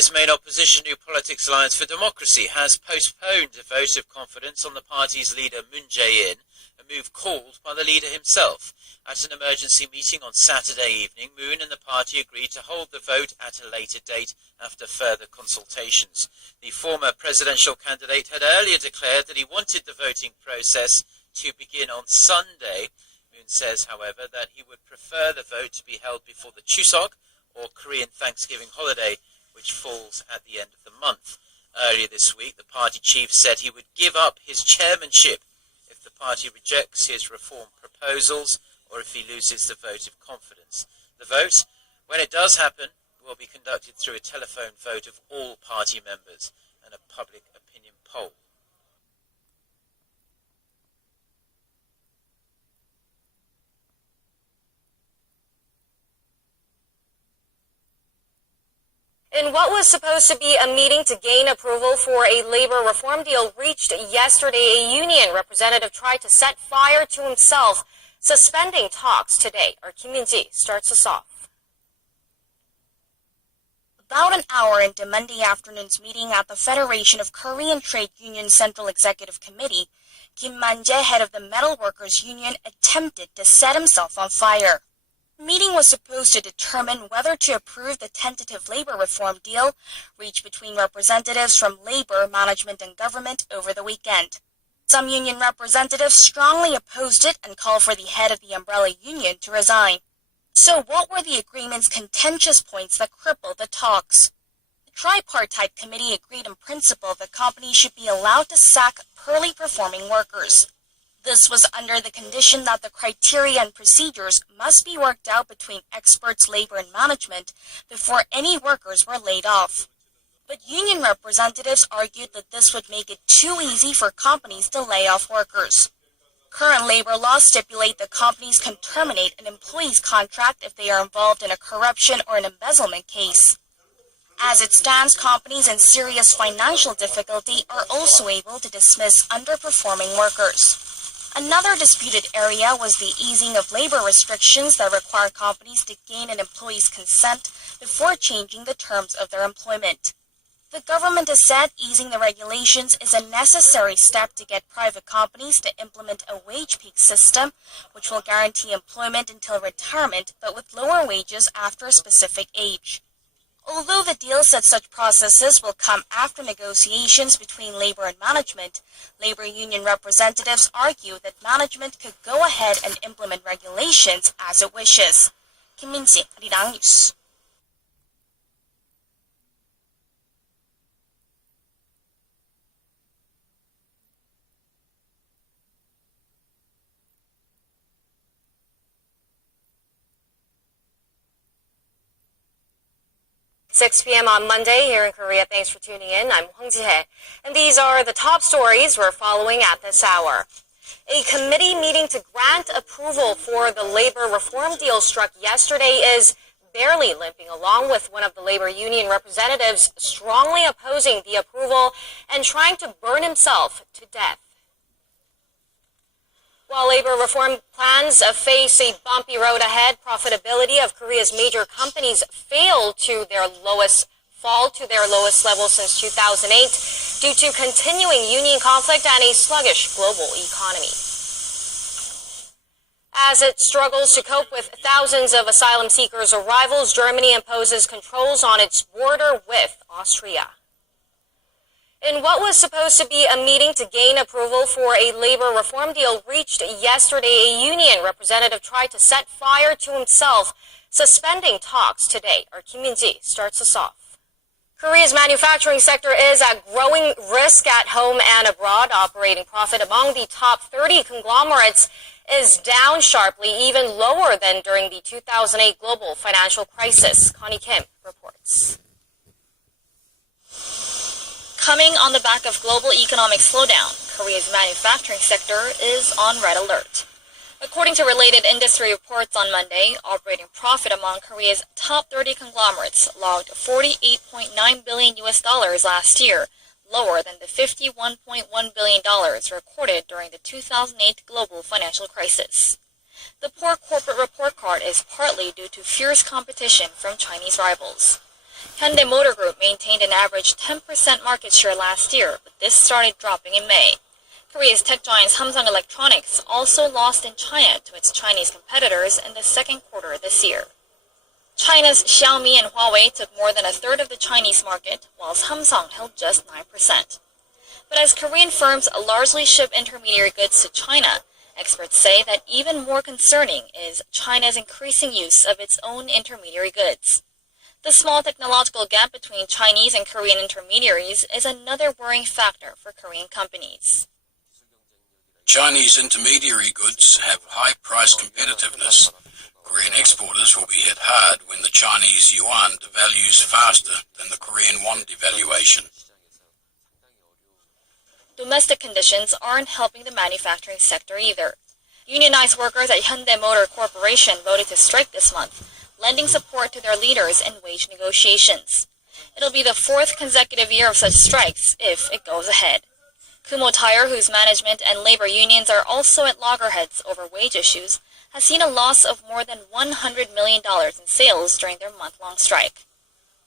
Korea's main opposition, New Politics Alliance for Democracy, has postponed a vote of confidence on the party's leader Moon Jae-In, a move called by the leader himself. At an emergency meeting on Saturday evening, Moon and the party agreed to hold the vote at a later date after further consultations. The former presidential candidate had earlier declared that he wanted the voting process to begin on Sunday. Moon says, however, that he would prefer the vote to be held before the Chuseok, or Korean Thanksgiving holiday, which falls at the end of the month. Earlier this week, the party chief said he would give up his chairmanship if the party rejects his reform proposals or if he loses the vote of confidence. The vote, when it does happen, will be conducted through a telephone vote of all party members and a public opinion poll. In what was supposed to be a meeting to gain approval for a labor reform deal reached yesterday, a union representative tried to set fire to himself, suspending talks today. Our Kim Min-ji starts us off. About an hour into Monday afternoon's meeting at the Federation of Korean Trade Union Central Executive Committee, Kim Man-jae, head of the Metal Workers Union, attempted to set himself on fire. The meeting was supposed to determine whether to approve the tentative labor reform deal reached between representatives from labor, management, and government over the weekend. Some union representatives strongly opposed it and called for the head of the umbrella union to resign. So what were the agreement's contentious points that crippled the talks? The tripartite committee agreed in principle that companies should be allowed to sack poorly performing workers. This was under the condition that the criteria and procedures must be worked out between experts, labor, and management before any workers were laid off. But union representatives argued that this would make it too easy for companies to lay off workers. Current labor laws stipulate that companies can terminate an employee's contract if they are involved in a corruption or an embezzlement case. As it stands, companies in serious financial difficulty are also able to dismiss underperforming workers. Another disputed area was the easing of labor restrictions that require companies to gain an employee's consent before changing the terms of their employment. The government has said easing the regulations is a necessary step to get private companies to implement a wage peak system, which will guarantee employment until retirement, but with lower wages after a specific age. Although the deal said such processes will come after negotiations between labor and management, labor union representatives argue that management could go ahead and implement regulations as it wishes. Kim Min-ji, Arirang News. Six p.m. on Monday here in Korea. Thanks for tuning in. I'm Hwang Ji-hye, and these are the top stories we're following at this hour. A committee meeting to grant approval for the labor reform deal struck yesterday is barely limping along, with one of the labor union representatives strongly opposing the approval and trying to burn himself to death. While labor reform plans face a bumpy road ahead, profitability of Korea's major companies fall to their lowest level since 2008 due to continuing union conflict and a sluggish global economy. As it struggles to cope with thousands of asylum seekers' arrivals, Germany imposes controls on its border with Austria. In what was supposed to be a meeting to gain approval for a labor reform deal reached yesterday, a union representative tried to set fire to himself, suspending talks today. Our Kim Min-ji starts us off. Korea's manufacturing sector is at growing risk at home and abroad. Operating profit among the top 30 conglomerates is down sharply, even lower than during the 2008 global financial crisis. Connie Kim reports. Coming on the back of global economic slowdown, Korea's manufacturing sector is on red alert. According to related industry reports on Monday, operating profit among Korea's top 30 conglomerates logged $48.9 billion last year, lower than the $51.1 billion recorded during the 2008 global financial crisis. The poor corporate report card is partly due to fierce competition from Chinese rivals. Hyundai Motor Group maintained an average 10% market share last year, but this started dropping in May. Korea's tech giant Samsung Electronics also lost in China to its Chinese competitors in the second quarter this year. China's Xiaomi and Huawei took more than a third of the Chinese market, while Samsung held just 9%. But as Korean firms largely ship intermediary goods to China, experts say that even more concerning is China's increasing use of its own intermediary goods. The small technological gap between Chinese and Korean intermediaries is another worrying factor for Korean companies. Chinese intermediary goods have high price competitiveness. Korean exporters will be hit hard when the Chinese yuan devalues faster than the Korean won devaluation. Domestic conditions aren't helping the manufacturing sector either. Unionized workers at Hyundai Motor Corporation voted to strike this month, lending support to their leaders in wage negotiations. It'll be the fourth consecutive year of such strikes if it goes ahead. Kumho Tire, whose management and labor unions are also at loggerheads over wage issues, has seen a loss of more than $100 million in sales during their month-long strike.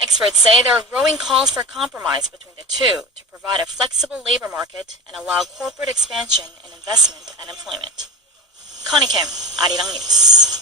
Experts say there are growing calls for compromise between the two to provide a flexible labor market and allow corporate expansion in investment and employment. Connie Kim, Arirang News.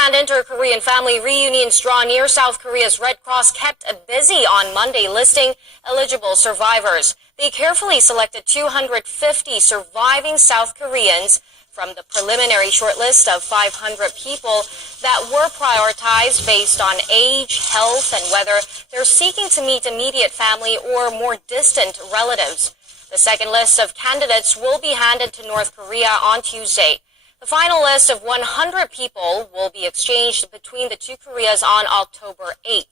And inter-Korean family reunions draw near. South Korea's Red Cross kept busy on Monday listing eligible survivors. They carefully selected 250 surviving South Koreans from the preliminary shortlist of 500 people that were prioritized based on age, health, and whether they're seeking to meet immediate family or more distant relatives. The second list of candidates will be handed to North Korea on Tuesday. The final list of 100 people will be exchanged between the two Koreas on October 8th.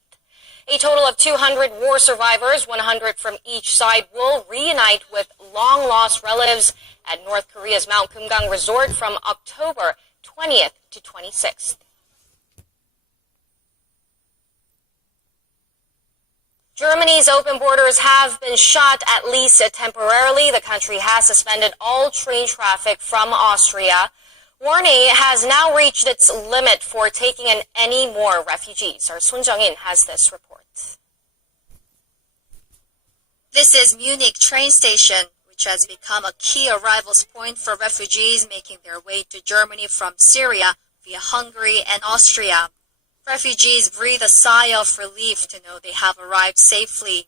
A total of 200 war survivors, 100 from each side, will reunite with long-lost relatives at North Korea's Mount Kumgang Resort from October 20th to 26th. Germany's open borders have been shut, at least temporarily. The country has suspended all train traffic from Austria. Warning has now reached its limit for taking in any more refugees. Our Son Jung-in has this report. This is Munich train station, which has become a key arrivals point for refugees making their way to Germany from Syria via Hungary and Austria. Refugees breathe a sigh of relief to know they have arrived safely.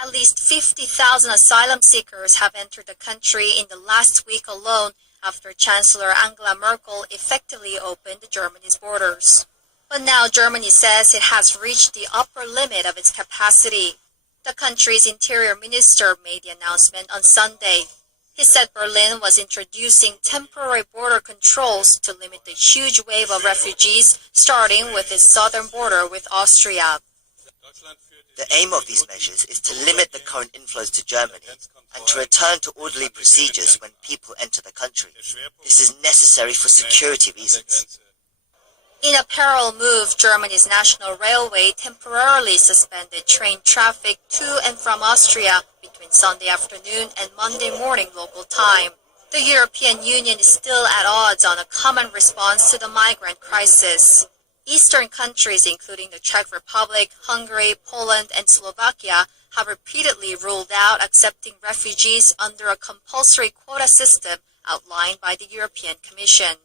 At least 50,000 asylum seekers have entered the country in the last week alone, after Chancellor Angela Merkel effectively opened Germany's borders. But now Germany says it has reached the upper limit of its capacity. The country's interior minister made the announcement on Sunday. He said Berlin was introducing temporary border controls to limit the huge wave of refugees, starting with its southern border with Austria. The aim of these measures is to limit the current inflows to Germany and to return to orderly procedures when people enter the country. This is necessary for security reasons. In a parallel move, Germany's national railway temporarily suspended train traffic to and from Austria between Sunday afternoon and Monday morning local time. The European Union is still at odds on a common response to the migrant crisis. Eastern countries, including the Czech Republic, Hungary, Poland, and Slovakia, have repeatedly ruled out accepting refugees under a compulsory quota system outlined by the European Commission.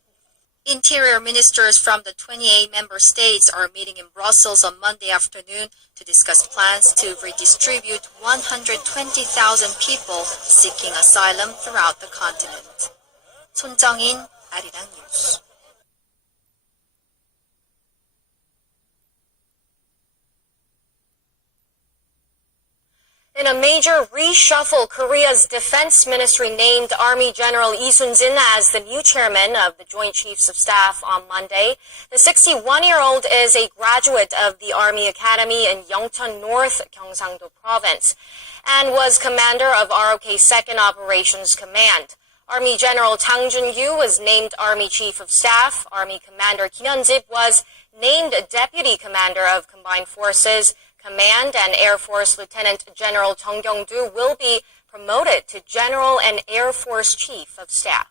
Interior ministers from the 28 member states are meeting in Brussels on Monday afternoon to discuss plans to redistribute 120,000 people seeking asylum throughout the continent. Son Jung-in, Arirang News. In a major reshuffle, Korea's defense ministry named Army General Lee Sun-jin as the new chairman of the Joint Chiefs of Staff on Monday. The 61-year-old is a graduate of the Army Academy in Yeongcheon North, Gyeongsang-do Province, and was commander of ROK 2nd Operations Command. Army General Chang Jun-gyu was named Army Chief of Staff. Army Commander Kim Hyun-jip was named Deputy Commander of Combined Forces Command, and Air Force Lieutenant General Chung Kyung-do will be promoted to General and Air Force Chief of Staff.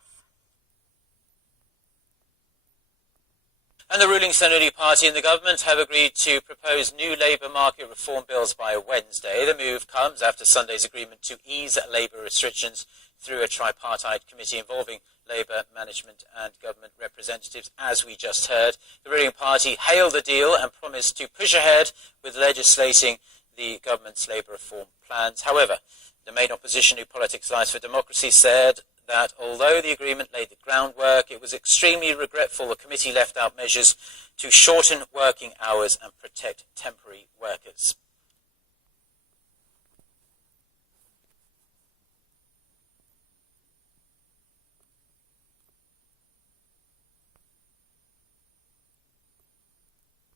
And the ruling Saenuri party and the government have agreed to propose new labour market reform bills by Wednesday. The move comes after Sunday's agreement to ease labour restrictions through a tripartite committee involving labour, management and government representatives, as we just heard. The ruling party hailed the deal and promised to push ahead with legislating the government's labour reform plans. However, the main opposition, New Politics Alliance for Democracy, said that although the agreement laid the groundwork, it was extremely regretful the committee left out measures to shorten working hours and protect temporary workers.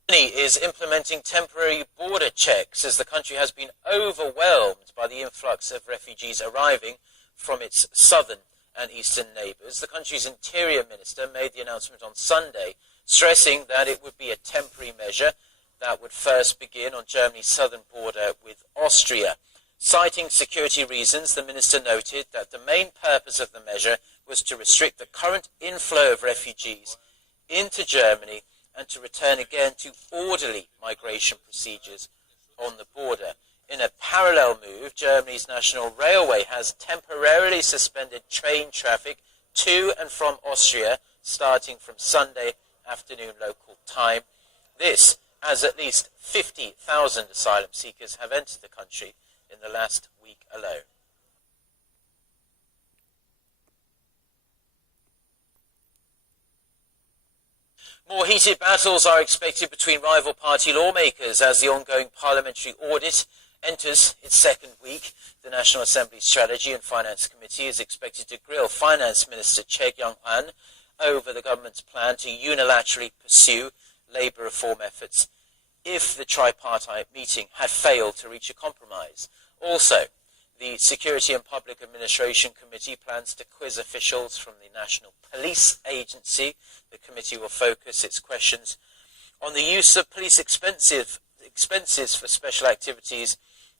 Germany is implementing temporary border checks as the country has been overwhelmed by the influx of refugees arriving from its southern and eastern neighbours. The country's interior minister made the announcement on Sunday, stressing that it would be a temporary measure that would first begin on Germany's southern border with Austria. Citing security reasons, the minister noted that the main purpose of the measure was to restrict the current inflow of refugees into Germany and to return again to orderly migration procedures on the border. In a parallel move, Germany's national railway has temporarily suspended train traffic to and from Austria starting from Sunday afternoon local time. This, as at least 50,000 asylum seekers have entered the country in the last week alone. More heated battles are expected between rival party lawmakers as the ongoing parliamentary audit enters its second week. The National Assembly's Strategy and Finance Committee is expected to grill Finance Minister Jae-In over the government's plan to unilaterally pursue labour reform efforts if the tripartite meeting had failed to reach a compromise. Also, the Security and Public Administration Committee plans to quiz officials from the National Police Agency. The committee will focus its questions on the use of police expenses for special activities,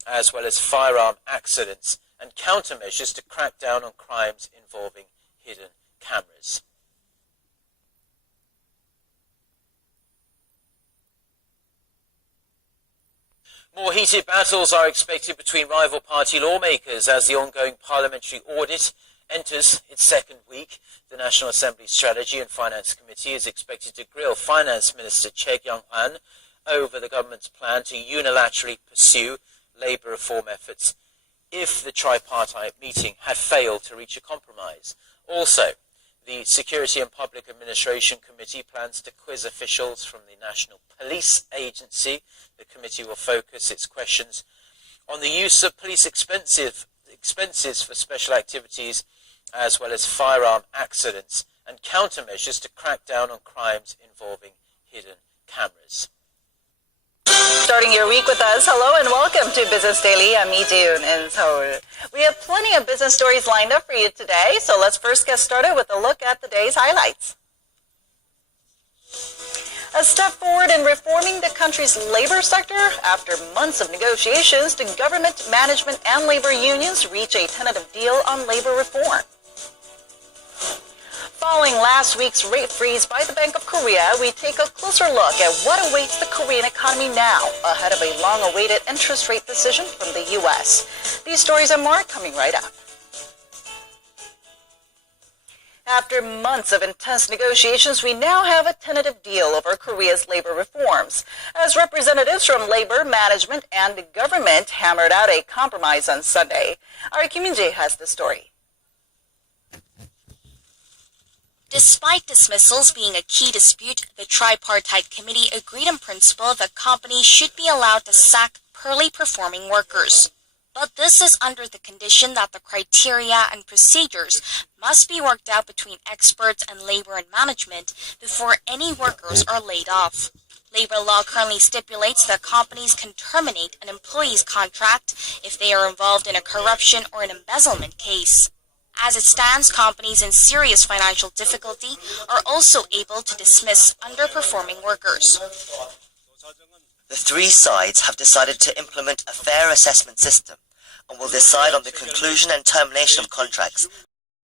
as well as firearm accidents and countermeasures to crack down on crimes involving hidden cameras. More heated battles are expected between rival party lawmakers as the ongoing parliamentary audit enters its second week. The National Assembly's Strategy and Finance Committee is expected to grill Finance Minister Jae-In over the government's plan to unilaterally pursue labour reform efforts if the tripartite meeting had failed to reach a compromise. Also, the Security and Public Administration Committee plans to quiz officials from the National Police Agency. The committee will focus its questions on the use of police expenses for special activities, as well as firearm accidents and countermeasures to crack down on crimes involving hidden cameras. Starting your week with us, hello and welcome to Business Daily. I'm Jae-In in Seoul. We have plenty of business stories lined up for you today, so let's first get started with a look at the day's highlights. A step forward in reforming the country's labor sector. After months of negotiations, the government, management, and labor unions reach a tentative deal on labor reform. Following last week's rate freeze by the Bank of Korea, we take a closer look at what awaits the Korean economy now, ahead of a long-awaited interest rate decision from the U.S. These stories and more coming right up. After months of intense negotiations, we now have a tentative deal over Korea's labor reforms, as representatives from labor, management, and the government hammered out a compromise on Sunday. Our Kim Min-jae has the story. Despite dismissals being a key dispute, the tripartite committee agreed in principle that companies should be allowed to sack poorly performing workers. But this is under the condition that the criteria and procedures must be worked out between experts and labor and management before any workers are laid off. Labor law currently stipulates that companies can terminate an employee's contract if they are involved in a corruption or an embezzlement case. As it stands, companies in serious financial difficulty are also able to dismiss underperforming workers. The three sides have decided to implement a fair assessment system, and will decide on the conclusion and termination of contracts